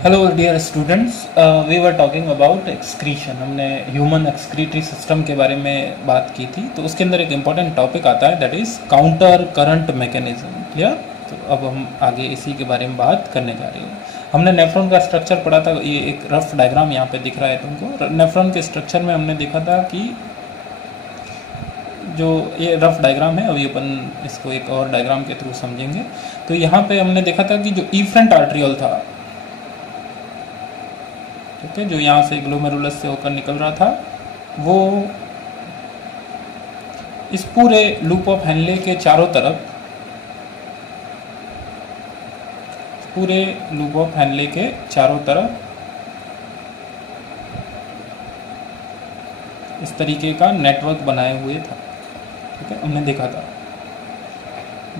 Hello dear students, we were talking about excretion. हमने human excretory system के बारे में बात की थी। तो उसके अंदर एक इम्पॉर्टेंट टॉपिक आता है, that is counter current mechanism. Clear? तो अब हम आगे इसी के बारे में बात करने जा रहे हैं। हमने नेफ्रॉन का स्ट्रक्चर पढ़ा था। ये एक रफ डायग्राम यहाँ पे दिख रहा है तुमको। नेफ्रॉन के स्ट्रक्चर में हमने देखा था कि जो ये रफ डायग्राम है, अभी अपन इसको एक और डायग्राम के थ्रू समझेंगे। तो यहाँ पे हमने देखा था कि जो इफ्रंट आर्ट्रियोल था, ठीक है, जो यहाँ से ग्लोमेरुलस से होकर निकल रहा था, वो इस पूरे लूप ऑफ हेनले के चारों तरफ, पूरे लूप ऑफ हेनले के चारों तरफ इस तरीके का नेटवर्क बनाए हुए था। ठीक है, हमने देखा था।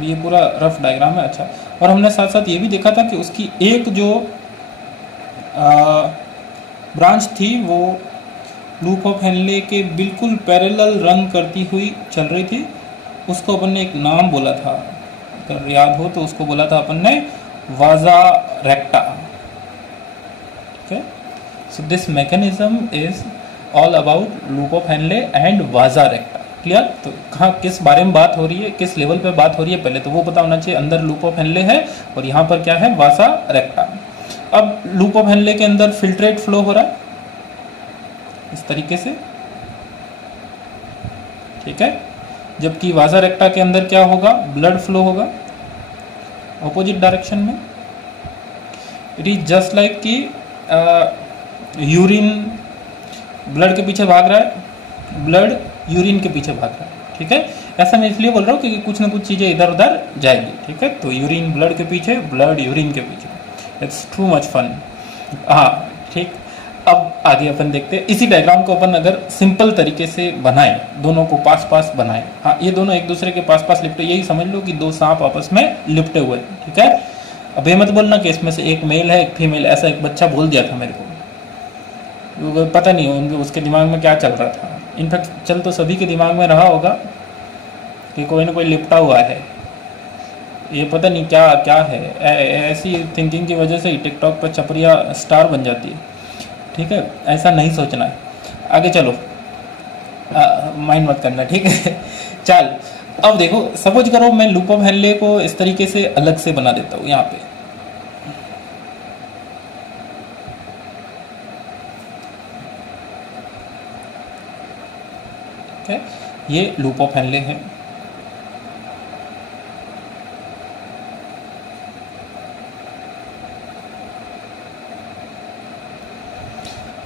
ये पूरा रफ डायग्राम है। अच्छा, और हमने साथ साथ ये भी देखा था कि उसकी एक जो ब्रांच थी वो लूप ऑफ हेनले के बिल्कुल पैरेलल रन करती हुई चल रही थी। उसको अपन ने एक नाम बोला था, अगर याद हो तो उसको बोला था अपन ने वाजा रेक्टा। ठीक है, so this mechanism is all about loop of Henle and वाजा रेक्टा। क्लियर? तो कहाँ किस बारे में बात हो रही है, किस लेवल पे बात हो रही है, पहले तो वो पता होना चाहिए। अंदर लूप ऑफ हेनले है और यहाँ पर क्या है, वाजा रेक्टा। अब लूप ऑफ हेनले के अंदर फिल्ट्रेट फ्लो हो रहा है इस तरीके से, ठीक है, जबकि वाजा रेक्टा के अंदर क्या होगा, ब्लड फ्लो होगा ऑपोजिट डायरेक्शन में। इट इज जस्ट लाइक कि यूरिन ब्लड के पीछे भाग रहा है, ब्लड यूरिन के पीछे भाग रहा है। ठीक है, ऐसा मैं इसलिए बोल रहा हूँ क्योंकि कुछ ना कुछ चीजें इधर उधर जाएगी। ठीक है, तो यूरिन ब्लड के पीछे, ब्लड यूरिन के पीछे। It's too much fun. हाँ, ठीक। अब आगे अपन देखते हैं। इसी डायग्राम को अपन अगर सिंपल तरीके से बनाएं, दोनों को पास पास बनाएं। हाँ, ये दोनों एक दूसरे के पास पास लिपटे, यही समझ लो कि दो सांप आपस में लिपटे हुए। ठीक है, अब ये मत बोलना कि इसमें से एक मेल है एक फीमेल। ऐसा एक बच्चा बोल दिया था मेरे को, पता नहीं उसके दिमाग में क्या चल रहा था। इनफैक्ट चल तो सभी के दिमाग में रहा होगा कि कोई ना कोई लिपटा हुआ है, ये पता नहीं क्या क्या है। ऐसी थिंकिंग की वजह से ही टिकटॉक पर छपरिया स्टार बन जाती है। ठीक है, ऐसा नहीं सोचना है। आगे चलो, माइंड मत करना। ठीक है, चल अब देखो, सपोज करो मैं लूप ऑफ हेनले को इस तरीके से अलग से बना देता हूँ यहाँ पे। ठीक है, ये लूप ऑफ हेनले है।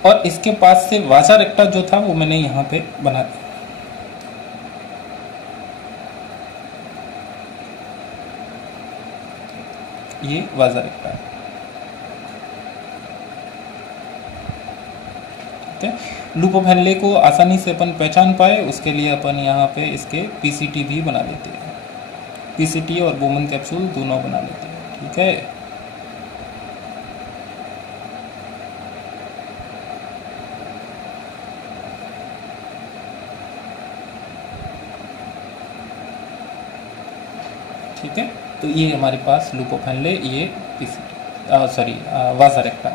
और इसके पास से वाजा रेक्टा जो था वो मैंने यहाँ पे बना दिया। ये वाजा रेक्टा है। ठीक है, लूप ऑफ हेनले को आसानी से अपन पहचान पाए उसके लिए अपन यहाँ पे इसके पीसीटी भी बना लेते हैं। पीसीटी और बोमन कैप्सूल दोनों बना लेते हैं। ठीक है, ठीक है, तो ये हमारे पास लूप ऑफ हेनले, ये पीसीटी, सॉरी वाजा रेक्टा।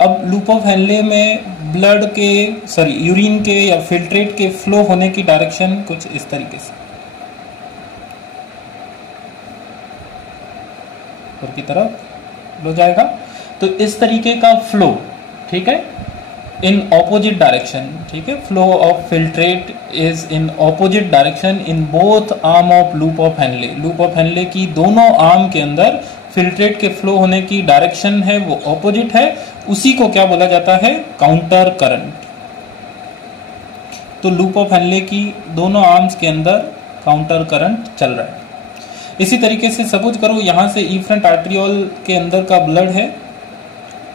अब लूप ऑफ हेनले में ब्लड के, सॉरी यूरिन के या फिल्ट्रेट के फ्लो होने की डायरेक्शन कुछ इस तरीके से ऊपर की तरफ हो जाएगा। तो इस तरीके का फ्लो, ठीक है, इन ऑपोजिट डायरेक्शन। ठीक है, flow of filtrate is in opposite direction in both arm of loop of Henle. Loop of Henle की दोनों आर्म के अंदर फिल्ट्रेट के फ्लो होने की डायरेक्शन है वो ऑपोजिट है। उसी को क्या बोला जाता है, काउंटर करंट। तो लूप ऑफ हेनले की दोनों आर्म्स के अंदर काउंटर करंट चल रहा है। इसी तरीके से सपोज करो यहां से इफ्रंट आर्ट्रियोल के अंदर का ब्लड है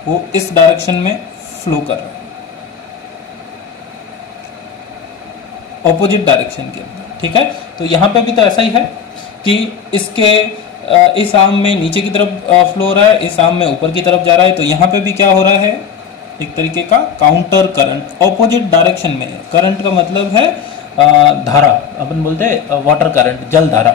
वो इस डायरेक्शन में फ्लो कर रहा है, ऑपोजिट डायरेक्शन के अंदर। ठीक है, तो यहाँ पे भी तो ऐसा ही है कि इसके इस आर्म में नीचे की तरफ फ्लो हो रहा है, इस आर्म में ऊपर की तरफ जा रहा है। तो यहाँ पे भी क्या हो रहा है, एक तरीके का काउंटर करंट ऑपोजिट डायरेक्शन में। करंट का मतलब है धारा, अपन बोलते हैं वाटर करंट, जल धारा।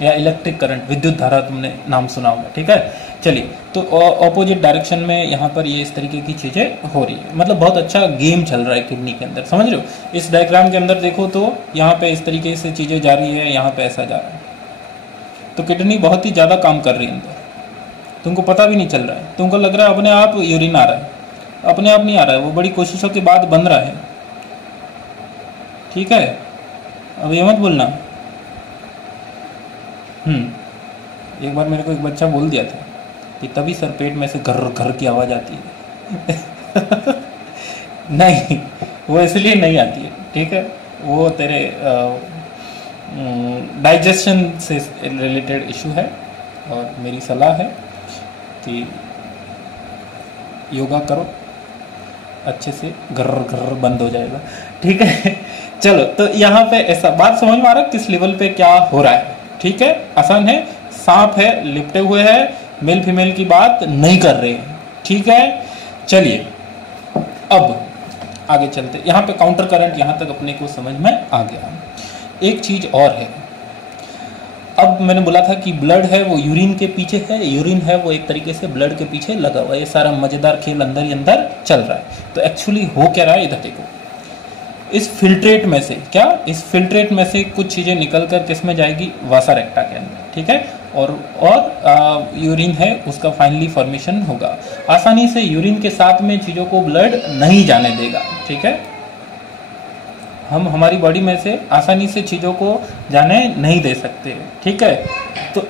या इलेक्ट्रिक करंट, विद्युत धारा तुमने नाम सुना होगा, ठीक है। चलिए, तो ऑपोजिट डायरेक्शन में यहाँ पर ये इस तरीके की चीज़ें हो रही है, मतलब बहुत अच्छा गेम चल रहा है किडनी के अंदर, समझ रहे हो। इस डायग्राम के अंदर देखो तो यहाँ पे इस तरीके से चीज़ें जा रही है, यहाँ पे ऐसा जा रहा है, तो किडनी बहुत ही ज़्यादा काम कर रही है अंदर, तुमको पता भी नहीं चल रहा है, तुमको लग रहा है अपने आप यूरिन आ रहा है, अपने आप नहीं आ रहा है, वो बड़ी कोशिशों के बाद बन रहा है, ठीक है। अब ये मत बोलना। एक बार मेरे को एक बच्चा बोल दिया था कि तभी सर पेट में से घर घर की आवाज़ आती है। नहीं, वो इसलिए नहीं आती है, ठीक है, वो तेरे डाइजेशन से रिलेटेड इशू है, और मेरी सलाह है कि योगा करो, अच्छे से घर घर बंद हो जाएगा, ठीक है। चलो, तो यहाँ पे ऐसा बात समझ में आ रहा है किस लेवल पे क्या हो रहा है, ठीक है, आसान है। सांप है, लिपटे हुए है, मेल फीमेल की बात नहीं कर रहे हैं, ठीक है। चलिए अब आगे चलते, यहाँ पे काउंटर करंट यहाँ तक अपने को समझ में आ गया। एक चीज और है, अब मैंने बोला था कि ब्लड है वो यूरिन के पीछे है, यूरिन है वो एक तरीके से ब्लड के पीछे लगा हुआ है, ये सारा मजेदार खेल अंदर ही अंदर चल रहा है। तो एक्चुअली हो क्या रहा है, इधर देखो, इस फिल्ट्रेट में से क्या, इस फिल्ट्रेट में से कुछ चीजें निकल कर किस में जाएगी, वासा रेक्टा के अंदर, ठीक है, और यूरिन है उसका फाइनली फॉर्मेशन होगा। आसानी से यूरिन के साथ में चीजों को ब्लड नहीं जाने देगा, ठीक है, हम हमारी बॉडी में से आसानी से चीज़ों को जाने नहीं दे सकते, ठीक है। तो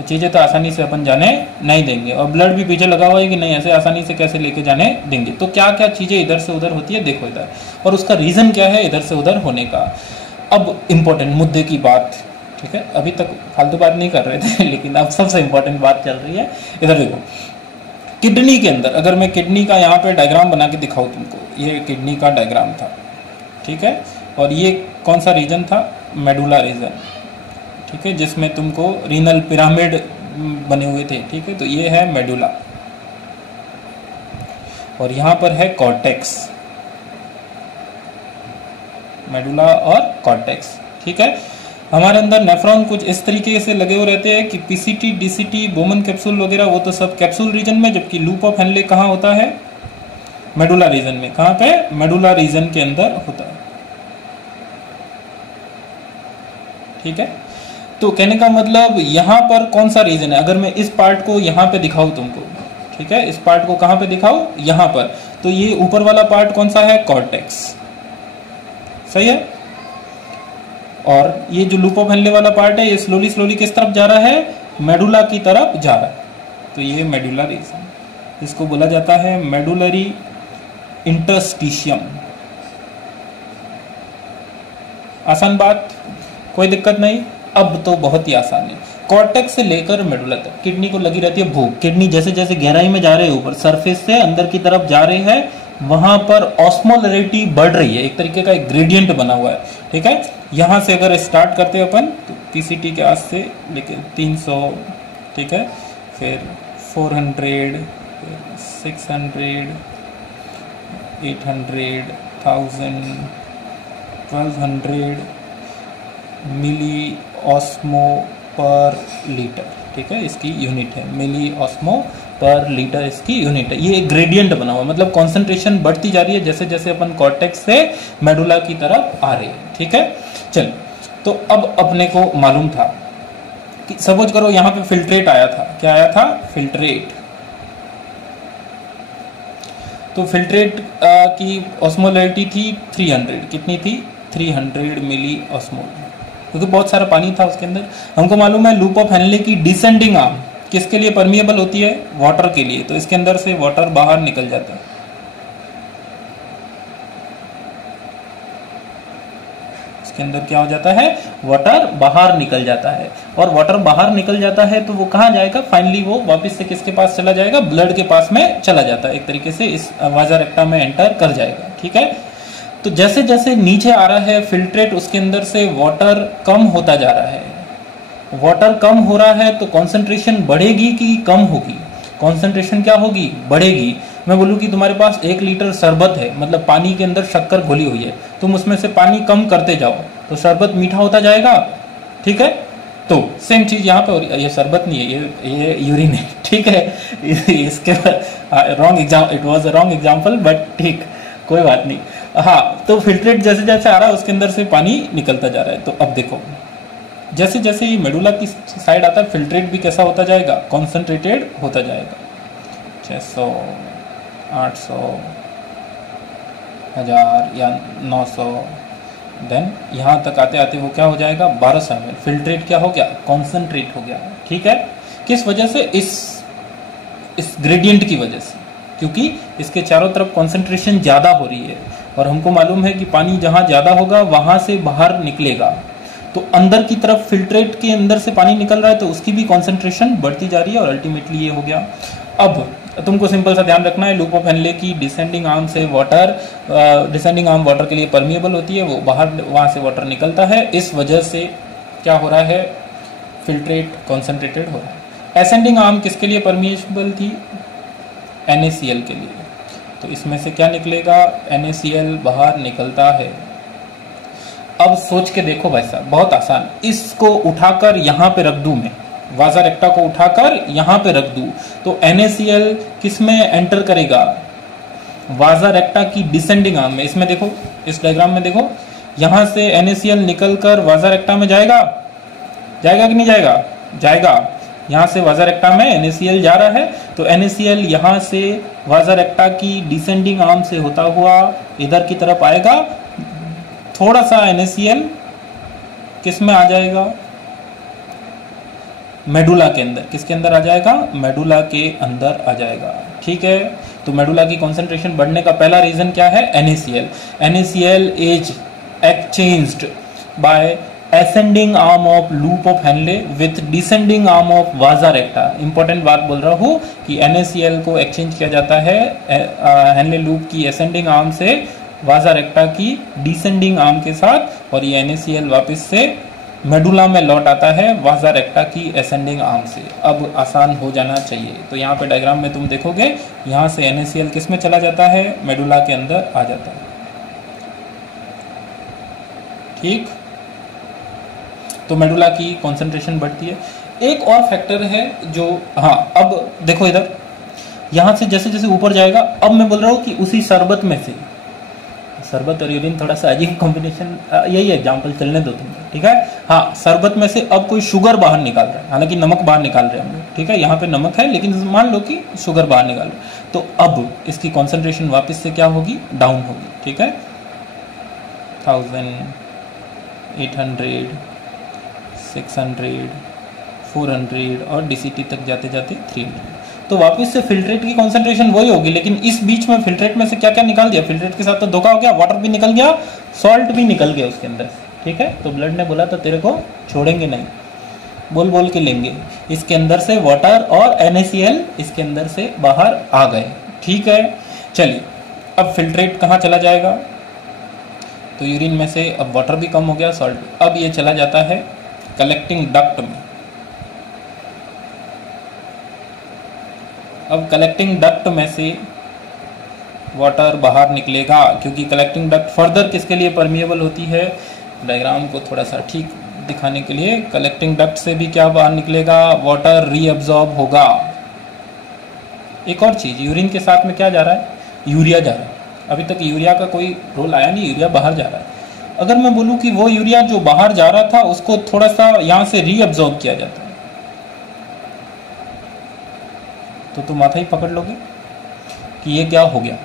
चीज़ें तो आसानी से अपन जाने नहीं देंगे, और ब्लड भी पीछे लगा हुआ है कि नहीं, ऐसे आसानी से कैसे लेके जाने देंगे। तो क्या क्या चीज़ें इधर से उधर होती है, देखो इधर, और उसका रीज़न क्या है इधर से उधर होने का। अब इम्पोर्टेंट मुद्दे की बात, ठीक है, अभी तक फालतू बात नहीं कर रहे थे, लेकिन अब सबसे इम्पोर्टेंट बात चल रही है। इधर देखो, किडनी के अंदर, अगर मैं किडनी का यहाँ पे डायग्राम बना के दिखाऊँ तुमको, ये किडनी का डायग्राम था, ठीक है, और ये कौन सा रीजन था, मेडुला रीजन, ठीक है, जिसमें तुमको रीनल पिरामिड बने हुए थे, ठीक है, तो ये है मेडुला, और यहाँ पर है कॉर्टेक्स, मेडुला और कॉर्टेक्स, ठीक है। हमारे अंदर नेफ्रॉन कुछ इस तरीके से लगे हुए रहते हैं कि पीसीटी, डीसीटी, बोमन कैप्सूल वगैरह, वो तो सब कैप्सूल रीजन में, जबकि लूप ऑफ हेनले कहाँ होता है, मेडुला रीजन में। कहाँ पे, मेडुला रीजन के अंदर होता है, ठीक है। तो कहने का मतलब यहाँ पर कौन सा रीजन है, अगर मैं इस पार्ट को यहाँ पे दिखाऊं तुमको, ठीक है, इस पार्ट को कहाँ पे दिखाऊं, यहाँ पर, तो ये ऊपर वाला पार्ट कौन सा है, कॉर्टेक्स, सही है। और ये जो लूप ऑफ हेनले वाला पार्ट है, ये स्लोली स्लोली किस तरफ जा रहा है, मेडुला की तरफ जा रहा है, तो ये मेडुला रीजन, इसको बोला जाता है मेडुलरी इंटरस्टिशियम। आसान बात, कोई दिक्कत नहीं। अब तो बहुत ही आसान है, कॉर्टेक्स से लेकर मेडुला तक किडनी को लगी रहती है भूख। किडनी जैसे जैसे गहराई में जा रहे हैं, ऊपर सरफेस से अंदर की तरफ जा रहे हैं, वहां पर ऑस्मोलरिटी बढ़ रही है, एक तरीके का एक ग्रेडियंट बना हुआ है, ठीक है। यहां से अगर स्टार्ट करते हैं अपन, तो पीसीटी के आज से लेके 300, ठीक है, फिर 400, 600, 800, 1000, 1200 मिली ऑस्मो पर लीटर, ठीक है, इसकी यूनिट है, मिली ऑस्मो पर लीटर इसकी यूनिट है। ये एक ग्रेडियंट बना हुआ, मतलब कॉन्सेंट्रेशन बढ़ती जा रही है जैसे जैसे अपन कॉर्टेक्स से मेडुला की तरफ आ रहे हैं, ठीक है। चल, तो अब अपने को मालूम था कि सपोज करो यहाँ पे फिल्ट्रेट आया था, क्या आया था, फिल्ट्रेट। तो फिल्ट्रेट की ऑस्मोलरिटी थी 300, कितनी थी, 300 मिली ऑस्मोल, क्योंकि बहुत सारा पानी था उसके अंदर। हमको मालूम है लूप ऑफ हेनले की डिसेंडिंग आर्म किसके लिए परमिएबल होती है, वाटर के लिए, तो इसके अंदर से वाटर बाहर निकल जाता है, इसके अंदर क्या हो जाता है, वाटर बाहर निकल जाता है, और वाटर बाहर निकल जाता है तो वो कहाँ जाएगा, फाइनली वो वापस से किसके पास चला जाएगा, ब्लड के पास में चला जाता है, एक तरीके से इस वाजा रेक्टा में एंटर कर जाएगा, ठीक है। तो जैसे जैसे नीचे आ रहा है फिल्ट्रेट, उसके अंदर से वाटर कम होता जा रहा है, वाटर कम हो रहा है, तो कॉन्सेंट्रेशन बढ़ेगी कि कम होगी, कॉन्सेंट्रेशन क्या होगी, बढ़ेगी। मैं बोलूँ कि तुम्हारे पास 1 लीटर शरबत है, मतलब पानी के अंदर शक्कर घोली हुई है, तुम उसमें से पानी कम करते जाओ तो शरबत मीठा होता जाएगा, ठीक है। तो सेम चीज यहाँ पे, और ये शरबत नहीं है, ये यूरिन है, ठीक है। इसके wrong exam, it was a wrong example, but ठीक, कोई बात नहीं। हाँ, तो फिल्ट्रेट जैसे जैसे आ रहा है उसके अंदर से पानी निकलता जा रहा है। तो अब देखो, जैसे जैसे ये मेडुला की साइड आता है, फिल्ट्रेट भी कैसा होता जाएगा, कॉन्सेंट्रेटेड होता जाएगा। 600, 800, 1000 या 900, देन यहाँ तक आते आते वो क्या हो जाएगा, 1200 ml। फिल्ट्रेट क्या हो गया, कॉन्सेंट्रेट हो गया, ठीक है। किस वजह से, इस ग्रेडियंट की वजह से, क्योंकि इसके चारों तरफ कॉन्सेंट्रेशन ज़्यादा हो रही है, और हमको मालूम है कि पानी जहाँ ज़्यादा होगा वहाँ से बाहर निकलेगा। तो अंदर की तरफ फिल्ट्रेट के अंदर से पानी निकल रहा है, तो उसकी भी कॉन्सेंट्रेशन बढ़ती जा रही है, और अल्टीमेटली ये हो गया। अब तुमको सिंपल सा ध्यान रखना है, लूप ऑफ हेनले की डिसेंडिंग आर्म से वाटर, डिसेंडिंग आर्म वाटर के लिए परमिएबल होती है, वो बाहर वहाँ से वाटर निकलता है। इस वजह से क्या हो रहा है, फिल्ट्रेट कॉन्सेंट्रेटेड हो रहा है। एसेंडिंग आर्म किसके लिए परमिएबल थी, NaCl के लिए। तो इसमें से क्या निकलेगा, NaCl बाहर निकलता है। अब सोच के देखो भाई साहब, बहुत आसान, इसको उठाकर यहाँ पे रख दूं मैं, वाजा रेक्टा को उठाकर यहाँ पे रख दूं, तो NaCl किस में एंटर करेगा, वाजा रेक्टा की डिसेंडिंग आर्म में। इसमें देखो, इस डायग्राम में देखो, यहाँ से NaCl निकलकर वाजा रेक्टा में जाएगा, जाएगा कि नहीं जाएगा, जाएगा। यहाँ से वाजा रेक्टा में NaCl जा रहा है, तो NaCl यहाँ से वाजा रेक्टा की डिसेंडिंग आर्म से होता हुआ इधर की तरफ आएगा। थोड़ा सा NaCl किस में आ जाएगा, मेडुला के अंदर। किसके अंदर आ जाएगा, मेडुला के अंदर आ जाएगा, ठीक है। तो मेडुला की कंसंट्रेशन बढ़ने का पहला रीजन क्या है, NaCl। NaCl is exchanged by ascending arm of loop of Henle with descending arm of vaza recta। Important बात बोल रहा हूँ कि NaCl को एक्सचेंज किया जाता है Henle लूप की ascending arm से वाजा रेक्टा की डिसेंडिंग आर्म के साथ, और ये NaCl वापस से मेडुला में लौट आता है वाजा रेक्टा की एसेंडिंग आर्म से। अब आसान हो जाना चाहिए। तो यहाँ पे डायग्राम में तुम देखोगे, यहाँ से NaCl किस में चला जाता है, मेडुला के अंदर आ जाता है, ठीक। तो मेडुला की कॉन्सेंट्रेशन बढ़ती है। एक और फैक्टर है जो, हाँ अब देखो इधर, यहाँ से जैसे जैसे ऊपर जाएगा, अब मैं बोल रहा हूँ कि उसी शरबत में से, शरबत और यूरिन थोड़ा सा अजीब कॉम्बिनेशन, यही एग्जांपल चलने दो तुम, ठीक है। हाँ, शरबत में से अब कोई शुगर बाहर निकाल रहा है, हालांकि नमक बाहर निकाल रहे हैं हम लोग, ठीक है। यहाँ पे नमक है, लेकिन मान लो कि शुगर बाहर निकाल रहे हैं, तो अब इसकी कॉन्सेंट्रेशन वापस से क्या होगी, डाउन होगी, ठीक है। 1000, 800, 600, 400 और DCT तक जाते जाते 300। तो वापस से फिल्ट्रेट की कॉन्सेंट्रेशन वही होगी, लेकिन इस बीच में फिल्ट्रेट में से क्या क्या निकाल दिया, फिल्ट्रेट के साथ तो धोखा हो गया, वाटर भी निकल गया, सॉल्ट भी निकल गया उसके अंदर, ठीक है। तो ब्लड ने बोला तो तेरे को छोड़ेंगे नहीं, बोल बोल के लेंगे। इसके अंदर से वाटर और NaCl इसके अंदर से बाहर आ गए, ठीक है। चलिए, अब फिल्ट्रेट कहाँ चला जाएगा, तो यूरिन में से अब वाटर भी कम हो गया, सॉल्ट भी। अब ये चला जाता है कलेक्टिंग डक्ट में। अब कलेक्टिंग डक्ट में से वाटर बाहर निकलेगा, क्योंकि कलेक्टिंग डक्ट फर्दर किसके लिए परमिएबल होती है, डायग्राम को थोड़ा सा ठीक दिखाने के लिए, कलेक्टिंग डक्ट से भी क्या बाहर निकलेगा, वाटर रीअब्सॉर्ब होगा। एक और चीज, यूरिन के साथ में क्या जा रहा है, यूरिया जा रहा है। अभी तक यूरिया का कोई रोल आया नहीं, यूरिया बाहर जा रहा है। अगर मैं बोलूं कि वो यूरिया जो बाहर जा रहा था उसको थोड़ा सा यहाँ से रीअब्सॉर्ब किया जाता है, तो तुम माथा ही पकड़ लोगे कि ये क्या हो गया।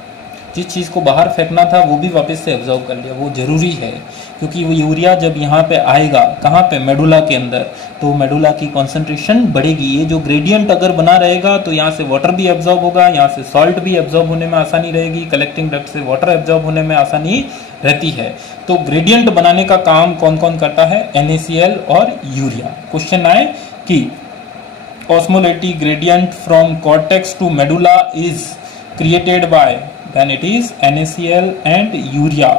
जिस चीज़ को बाहर फेंकना था वो भी वापस से एब्जॉर्ब कर लिया। वो जरूरी है, क्योंकि वो यूरिया जब यहाँ पे आएगा, कहाँ पे, मेडुला के अंदर, तो मेडुला की कॉन्सेंट्रेशन बढ़ेगी। ये जो ग्रेडियंट अगर बना रहेगा तो यहाँ से वाटर भी एब्जॉर्ब होगा, यहाँ से सॉल्ट भी एब्जॉर्ब होने में आसानी रहेगी, कलेक्टिंग डक्ट से वाटर एब्जॉर्ब होने में आसानी रहती है। तो ग्रेडियंट बनाने का काम कौन कौन करता है, NaCl और यूरिया। क्वेश्चन आए कि osmolality gradient from cortex to medulla is created by, then it is NaCl and urea।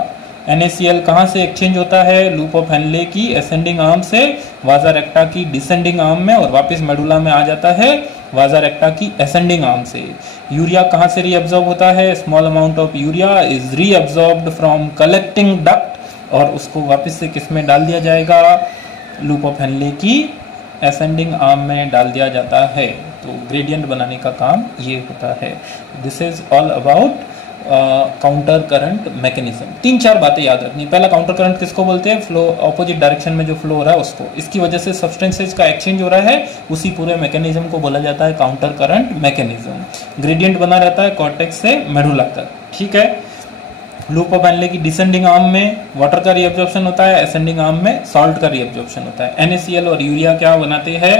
NaCl कहाँ से एक्सचेंज होता है, लूप ऑफ हेनले की असेंडिंग आर्म से वाजा रेक्टा की डिसेंडिंग आर्म में, और वापस मेडुला में आ जाता है वाजा रेक्टा की असेंडिंग आर्म से। यूरिया कहाँ से रीअब्सॉर्ब होता है, small amount of urea is reabsorbed from collecting duct, और उसको वापस से किस में डाल दिया जाएगा, लूप ऑफ हेनले की असेंडिंग आर्म में डाल दिया जाता है, तो ग्रेडियंट बनाने का काम ये होता है। This is all about counter current mechanism. 3-4 बातें याद रखनी। पहला, काउंटर करंट किसको बोलते हैं? फ्लो ऑपोजिट डायरेक्शन में जो फ्लो हो रहा है उसको, इसकी वजह से सब्सटेंसेज का एक्सचेंज हो रहा है, उसी पूरे मैकेनिज्म को बोला जाता है काउंटर करंट मैकेनिज्म। ग्रेडियंट बना रहता है कॉर्टेक्स से मेडुला तक, ठीक है। लूप ऑफ हेनले की डिसेंडिंग आर्म में वाटर का रीअब्जॉर्प्शन होता है, असेंडिंग आर्म में सॉल्ट का रीअब्जॉर्प्शन होता है। NaCl और यूरिया क्या बनाते हैं?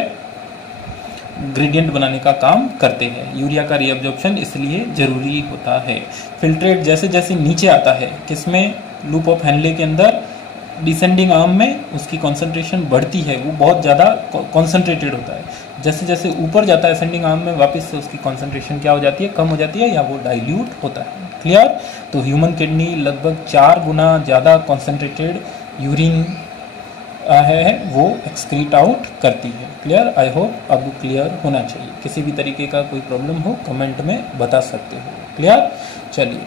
ग्रेडियंट बनाने का काम करते हैं। यूरिया का रीअब्जॉर्प्शन इसलिए जरूरी होता है। फिल्ट्रेट जैसे जैसे नीचे आता है, किसमें? लूप ऑफ हेनले के अंदर डिसेंडिंग आर्म में उसकी कॉन्सेंट्रेशन बढ़ती है, वो बहुत ज़्यादा कॉन्सेंट्रेटेड होता है। जैसे जैसे ऊपर जाता है असेंडिंग आर्म में, वापस से उसकी कॉन्सेंट्रेशन क्या हो जाती है? कम हो जाती है, या वो डाइल्यूट होता है। क्लियर? तो ह्यूमन किडनी लगभग 4 गुना ज़्यादा कॉन्सेंट्रेटेड यूरिन है वो एक्सक्रीट आउट करती है। क्लियर? आई होप अब क्लियर होना चाहिए। किसी भी तरीके का कोई प्रॉब्लम हो कमेंट में बता सकते हो। क्लियर? चलिए।